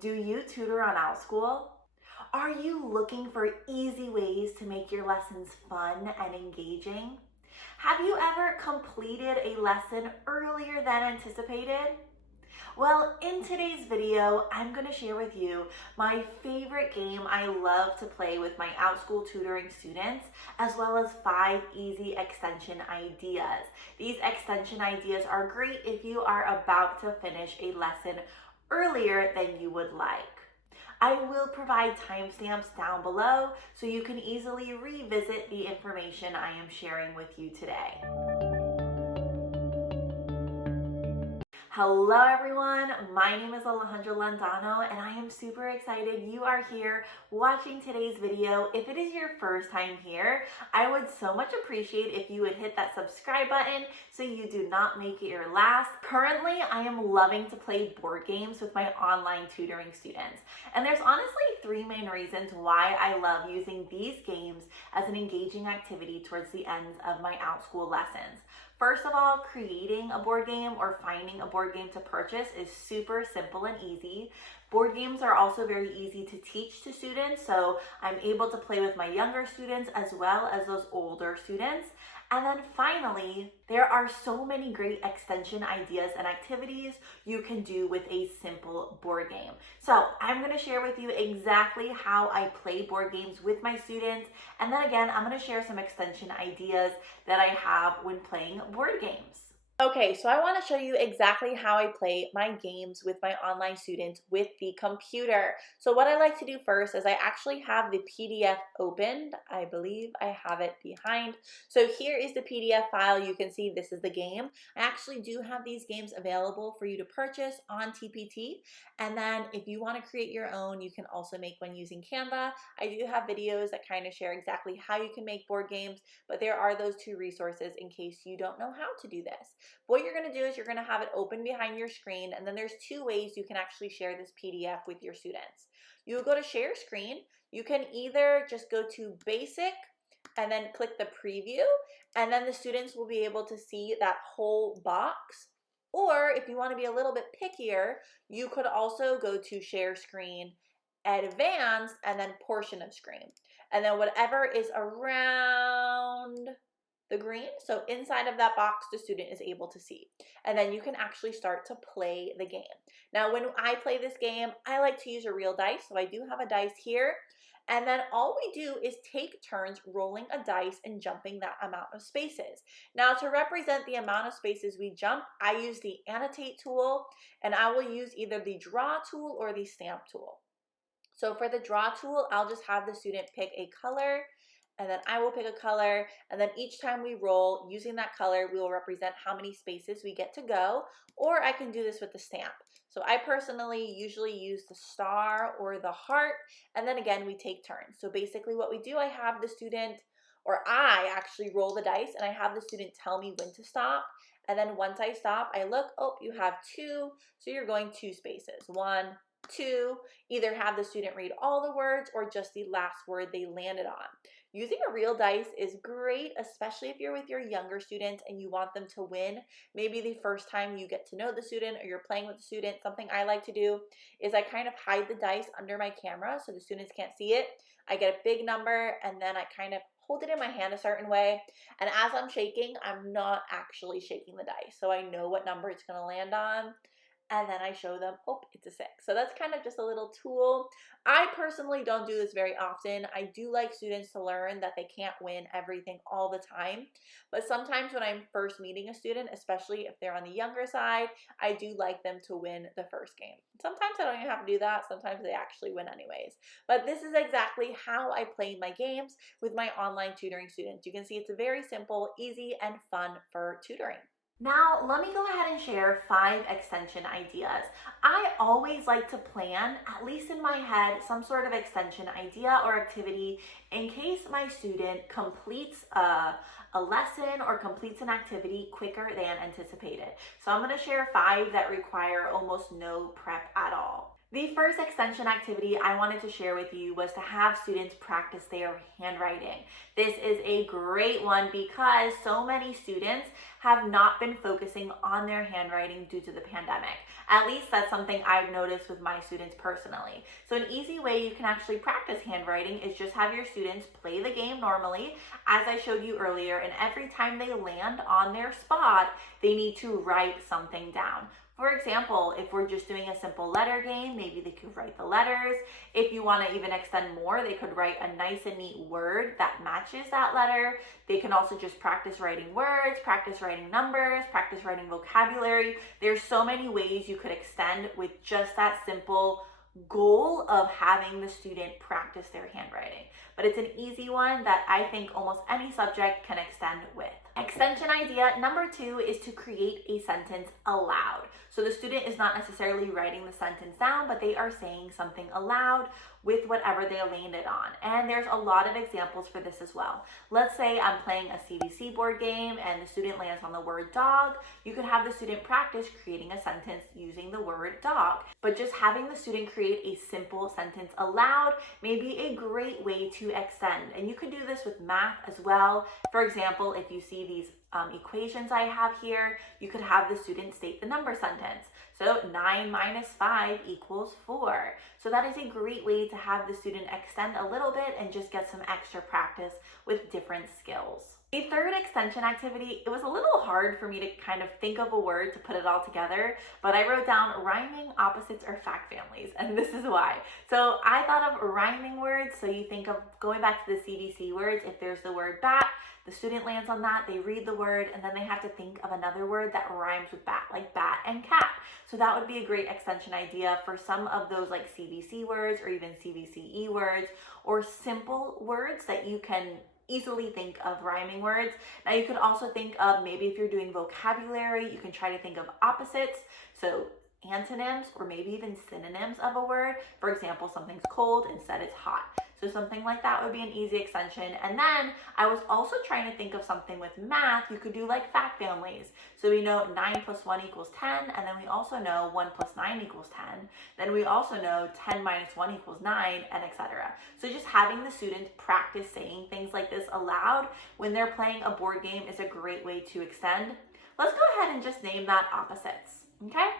Do you tutor on Outschool? Are you looking for easy ways to make your lessons fun and engaging? Have you ever completed a lesson earlier than anticipated? Well, in today's video, I'm going to share with you my favorite game I love to play with my Outschool tutoring students, as well as 5 easy extension ideas. These extension ideas are great if you are about to finish a lesson earlier than you would like. I will provide timestamps down below so you can easily revisit the information I am sharing with you today. Hello everyone, my name is Alejandra Landano and I am super excited you are here watching today's video. If it is your first time here, I would so much appreciate if you would hit that subscribe button so you do not make it your last. Currently, I am loving to play board games with my online tutoring students. And there's honestly 3 main reasons why I love using these games as an engaging activity towards the ends of my Outschool lessons. First of all, creating a board game or finding a board game to purchase is super simple and easy. Board games are also very easy to teach to students, so I'm able to play with my younger students as well as those older students. And then finally, there are so many great extension ideas and activities you can do with a simple board game. So I'm going to share with you exactly how I play board games with my students. And then again, I'm going to share some extension ideas that I have when playing board games. Okay, so I want to show you exactly how I play my games with my online students with the computer. So what I like to do first is I actually have the PDF opened. I believe I have it behind. So here is the PDF file. You can see this is the game. I actually do have these games available for you to purchase on TPT. And then if you want to create your own, you can also make one using Canva. I do have videos that kind of share exactly how you can make board games, but there are those 2 resources in case you don't know how to do this. What you're going to do is you're going to have it open behind your screen, and then there's 2 ways you can actually share this PDF with your students. You go to share screen. You can either just go to basic and then click the preview, and then the students will be able to see that whole box. Or if you want to be a little bit pickier, you could also go to share screen, advanced, and then portion of screen. And then whatever is around the green, so inside of that box, the student is able to see. And then you can actually start to play the game. Now, when I play this game, I like to use a real dice. So I do have a dice here. And then all we do is take turns rolling a dice and jumping that amount of spaces. Now, to represent the amount of spaces we jump, I use the annotate tool, and I will use either the draw tool or the stamp tool. So for the draw tool, I'll just have the student pick a color, and then I will pick a color, and then each time we roll using that color, we will represent how many spaces we get to go, or I can do this with the stamp. So I personally usually use the star or the heart, and then again, we take turns. So basically what we do, I have the student, or I actually roll the dice, and I have the student tell me when to stop, and then once I stop, I look, oh, you have 2, so you're going 2 spaces, 1, 2, either have the student read all the words or just the last word they landed on. Using a real dice is great, especially if you're with your younger students and you want them to win. Maybe the first time you get to know the student or you're playing with the student. Something I like to do is I kind of hide the dice under my camera so the students can't see it. I get a big number and then I kind of hold it in my hand a certain way. And as I'm shaking, I'm not actually shaking the dice. So I know what number it's going to land on. And then I show them, oh, it's a 6. So that's kind of just a little tool. I personally don't do this very often. I do like students to learn that they can't win everything all the time. But sometimes when I'm first meeting a student, especially if they're on the younger side, I do like them to win the first game. Sometimes I don't even have to do that. Sometimes they actually win anyways. But this is exactly how I play my games with my online tutoring students. You can see it's very simple, easy, and fun for tutoring. Now, let me go ahead and share 5 extension ideas. I always like to plan, at least in my head, some sort of extension idea or activity in case my student completes a lesson or completes an activity quicker than anticipated. So I'm going to share 5 that require almost no prep at all. The first extension activity I wanted to share with you was to have students practice their handwriting. This is a great one because so many students have not been focusing on their handwriting due to the pandemic. At least that's something I've noticed with my students personally. So an easy way you can actually practice handwriting is just have your students play the game normally, as I showed you earlier, and every time they land on their spot, they need to write something down. For example, if we're just doing a simple letter game, maybe they could write the letters. If you want to even extend more, they could write a nice and neat word that matches that letter. They can also just practice writing words, practice writing numbers, practice writing vocabulary. There's so many ways you could extend with just that simple goal of having the student practice their handwriting. But it's an easy one that I think almost any subject can extend with. Extension idea number 2 is to create a sentence aloud. So the student is not necessarily writing the sentence down, but they are saying something aloud with whatever they landed on. And there's a lot of examples for this as well. Let's say I'm playing a CVC board game and the student lands on the word dog. You could have the student practice creating a sentence using the word dog. But just having the student create a simple sentence aloud may be a great way to extend. And you could do this with math as well. For example, if you see these equations I have here, you could have the student state the number sentence. So 9 minus 5 equals 4. So that is a great way to have the student extend a little bit and just get some extra practice with different skills. The third extension activity, it was a little hard for me to kind of think of a word to put it all together, but I wrote down rhyming opposites or fact families, and this is why. So I thought of rhyming words, so you think of going back to the CVC words. If there's the word bat, the student lands on that, they read the word, and then they have to think of another word that rhymes with bat, like bat and cat. So that would be a great extension idea for some of those like CVC words or even CVCE words, or simple words that you can easily think of rhyming words. Now you could also think of, maybe if you're doing vocabulary, you can try to think of opposites. So antonyms or maybe even synonyms of a word. For example, something's cold, instead it's hot. So something like that would be an easy extension. And then I was also trying to think of something with math. You could do like fact families. So we know 9 plus 1 equals 10, and then we also know 1 plus 9 equals 10. Then we also know 10 minus 1 equals 9, and etc. So just having the students practice saying things like this aloud when they're playing a board game is a great way to extend. Let's go ahead and just name that opposites, okay?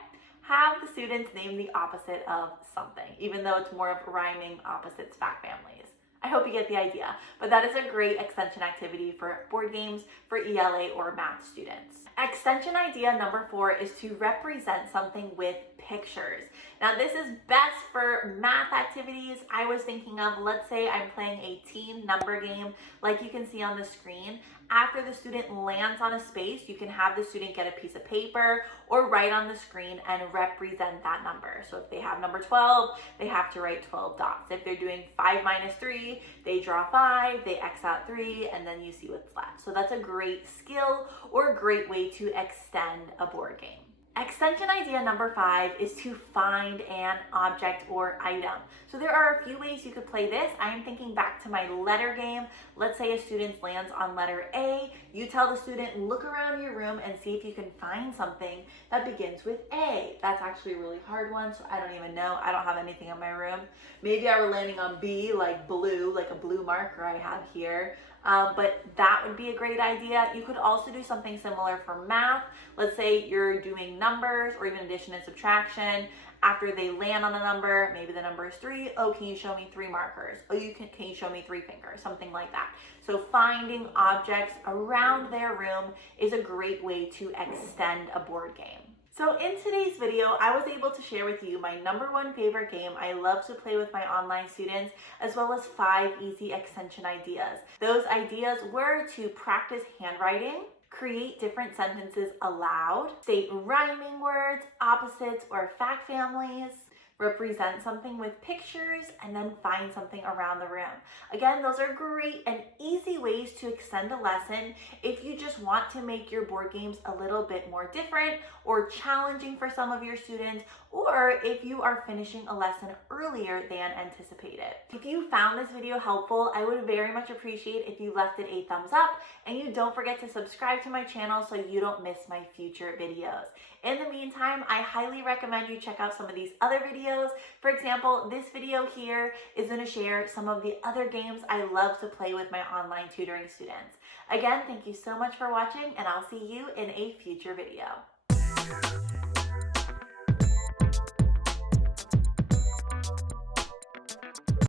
Have the students name the opposite of something, even though it's more of rhyming opposites fact families. I hope you get the idea, but that is a great extension activity for board games, for ELA or math students. Extension idea number 4 is to represent something with pictures. Now this is best for math activities. I was thinking of, let's say I'm playing a team number game like you can see on the screen. After the student lands on a space, you can have the student get a piece of paper or write on the screen and represent that number. So if they have number 12, they have to write 12 dots. If they're doing 5 minus 3, they draw 5, they X out 3, and then you see what's left. So that's a great skill or a great way to extend a board game. Extension idea number 5 is to find an object or item. So there are a few ways you could play this. I am thinking back to my letter game. Let's say a student lands on letter A. You tell the student, look around your room and see if you can find something that begins with A. That's actually a really hard one, so I don't even know. I don't have anything in my room. Maybe I were landing on B, like blue, like a blue marker I have here. But that would be a great idea. You could also do something similar for math. Let's say you're doing numbers or even addition and subtraction. After they land on a number, maybe the number is 3. Oh, can you show me 3 markers? Oh, can you show me 3 fingers? Something like that. So finding objects around their room is a great way to extend a board game. So in today's video, I was able to share with you my number 1 favorite game I love to play with my online students, as well as 5 easy extension ideas. Those ideas were to practice handwriting, create different sentences aloud, state rhyming words, opposites, or fact families, represent something with pictures, and then find something around the room. Again, those are great and easy ways to extend a lesson if you just want to make your board games a little bit more different or challenging for some of your students, or if you are finishing a lesson earlier than anticipated. If you found this video helpful, I would very much appreciate if you left it a thumbs up, and you don't forget to subscribe to my channel so you don't miss my future videos. In the meantime, I highly recommend you check out some of these other videos. For example, this video here is going to share some of the other games I love to play with my online tutoring students. Again, thank you so much for watching, and I'll see you in a future video.